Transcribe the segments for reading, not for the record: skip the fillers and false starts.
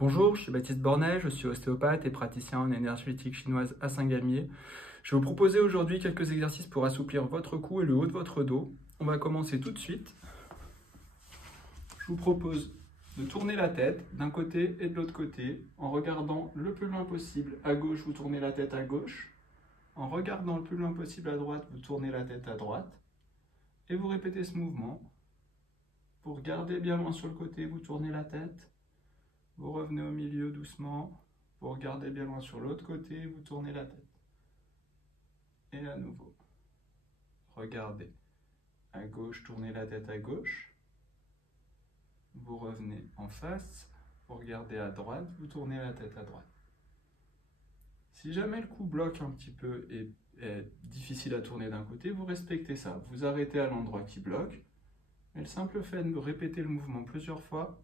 Bonjour, je suis Baptiste Bornet, je suis ostéopathe et praticien en énergétique chinoise à Saint-Galmier. Je vais vous proposer aujourd'hui quelques exercices pour assouplir votre cou et le haut de votre dos. On va commencer tout de suite. Je vous propose de tourner la tête d'un côté et de l'autre côté en regardant le plus loin possible à gauche, vous tournez la tête à gauche. En regardant le plus loin possible à droite, vous tournez la tête à droite. Et vous répétez ce mouvement. Pour regarder bien loin sur le côté, vous tournez la tête. Vous revenez au milieu doucement, vous regardez bien loin sur l'autre côté, vous tournez la tête. Et à nouveau, regardez à gauche, tournez la tête à gauche. Vous revenez en face, vous regardez à droite, vous tournez la tête à droite. Si jamais le cou bloque un petit peu et est difficile à tourner d'un côté, vous respectez ça. Vous arrêtez à l'endroit qui bloque. Mais le simple fait de répéter le mouvement plusieurs fois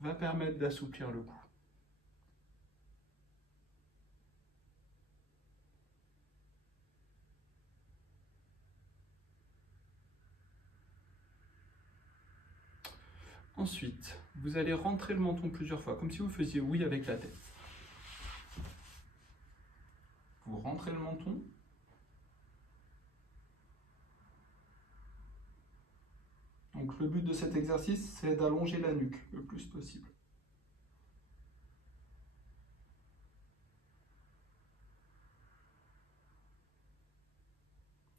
va permettre d'assouplir le cou. Ensuite, vous allez rentrer le menton plusieurs fois, comme si vous faisiez oui avec la tête. Vous rentrez le menton. Donc le but de cet exercice, c'est d'allonger la nuque le plus possible.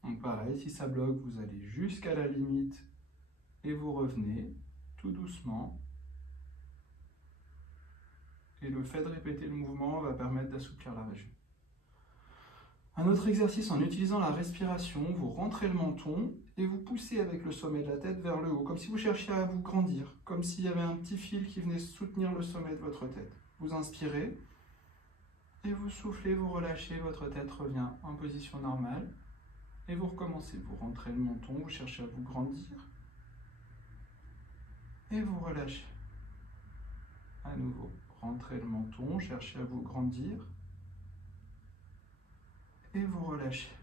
Donc pareil, si ça bloque, vous allez jusqu'à la limite et vous revenez tout doucement. Et le fait de répéter le mouvement va permettre d'assouplir la région. Un autre exercice en utilisant la respiration, vous rentrez le menton et vous poussez avec le sommet de la tête vers le haut, comme si vous cherchiez à vous grandir, comme s'il y avait un petit fil qui venait soutenir le sommet de votre tête. Vous inspirez et vous soufflez, vous relâchez, votre tête revient en position normale et vous recommencez. Vous rentrez le menton, vous cherchez à vous grandir et vous relâchez. À nouveau, rentrez le menton, cherchez à vous grandir. Et vous relâchez.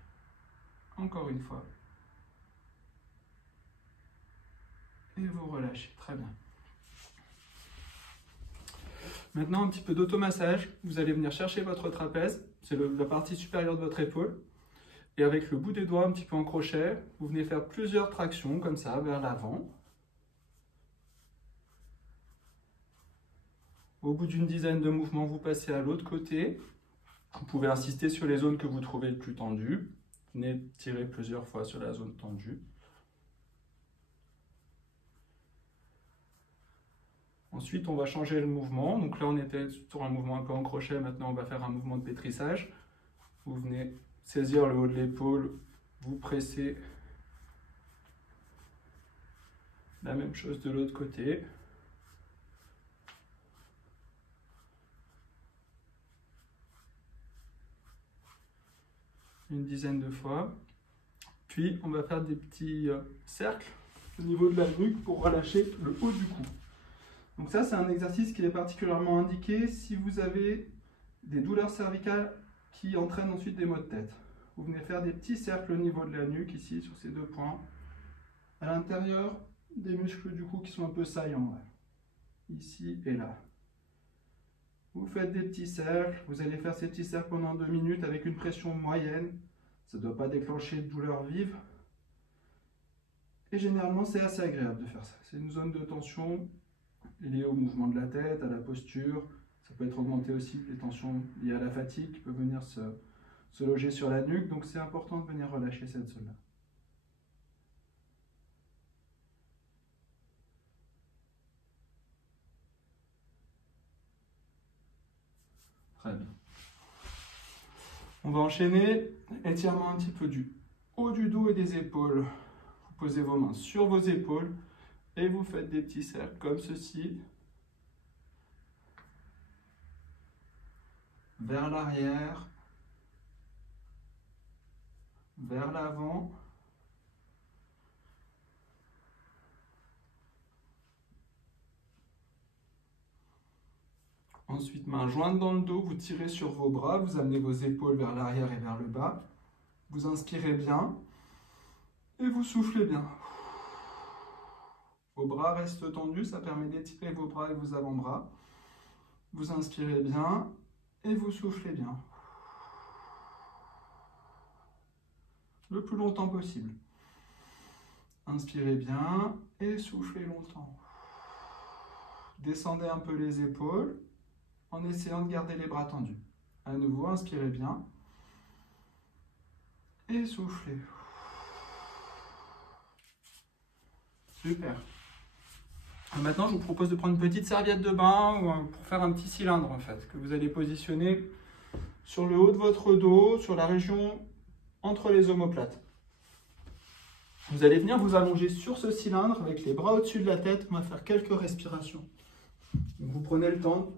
Encore une fois. Et vous relâchez. Très bien. Maintenant, un petit peu d'automassage. Vous allez venir chercher votre trapèze. C'est la partie supérieure de votre épaule. Et avec le bout des doigts un petit peu en crochet, vous venez faire plusieurs tractions comme ça vers l'avant. Au bout d'une dizaine de mouvements, vous passez à l'autre côté. Vous pouvez insister sur les zones que vous trouvez le plus tendues. Venez tirer plusieurs fois sur la zone tendue. Ensuite, on va changer le mouvement. Donc là, on était sur un mouvement un peu en crochet. Maintenant, on va faire un mouvement de pétrissage. Vous venez saisir le haut de l'épaule. Vous pressez. La même chose de l'autre côté. Une dizaine de fois. Puis, on va faire des petits cercles au niveau de la nuque pour relâcher le haut du cou. Donc ça, c'est un exercice qui est particulièrement indiqué si vous avez des douleurs cervicales qui entraînent ensuite des maux de tête. Vous venez faire des petits cercles au niveau de la nuque, ici, sur ces deux points, à l'intérieur des muscles du cou qui sont un peu saillants, ici et là. Vous faites des petits cercles, vous allez faire ces petits cercles pendant 2 minutes avec une pression moyenne. Ça ne doit pas déclencher de douleur vive. Et généralement, c'est assez agréable de faire ça. C'est une zone de tension liées au mouvement de la tête, à la posture. Ça peut être augmenté aussi, les tensions liées à la fatigue qui peuvent venir se loger sur la nuque. Donc c'est important de venir relâcher cette zone-là. Très bien. On va enchaîner étirement un petit peu du haut du dos et des épaules. Vous posez vos mains sur vos épaules et vous faites des petits cercles comme ceci. Vers l'arrière, vers l'avant. Ensuite, main jointe dans le dos, vous tirez sur vos bras, vous amenez vos épaules vers l'arrière et vers le bas. Vous inspirez bien et vous soufflez bien. Vos bras restent tendus, ça permet d'étirer vos bras et vos avant-bras. Vous inspirez bien et vous soufflez bien. Le plus longtemps possible. Inspirez bien et soufflez longtemps. Descendez un peu les épaules en essayant de garder les bras tendus. À nouveau, inspirez bien et soufflez. Super. Maintenant, je vous propose de prendre une petite serviette de bain pour faire un petit cylindre en fait, que vous allez positionner sur le haut de votre dos, sur la région entre les omoplates. Vous allez venir vous allonger sur ce cylindre avec les bras au-dessus de la tête. On va faire quelques respirations. Donc, vous prenez le temps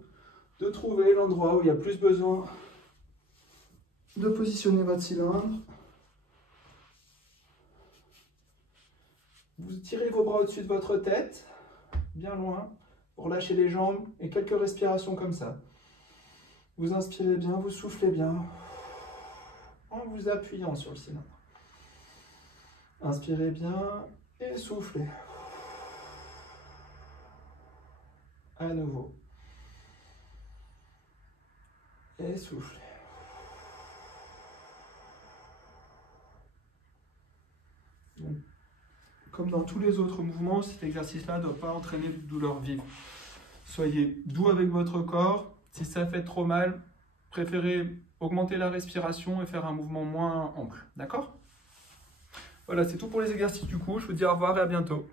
de trouver l'endroit où il y a plus besoin de positionner votre cylindre. Vous tirez vos bras au-dessus de votre tête, bien loin, pour lâcher les jambes et quelques respirations comme ça. Vous inspirez bien, vous soufflez bien, en vous appuyant sur le cylindre. Inspirez bien et soufflez. À nouveau. Et soufflez. Donc, comme dans tous les autres mouvements, cet exercice-là ne doit pas entraîner de douleur vive. Soyez doux avec votre corps. Si ça fait trop mal, préférez augmenter la respiration et faire un mouvement moins ample. D'accord ? Voilà, c'est tout pour les exercices du coup. Je vous dis au revoir et à bientôt.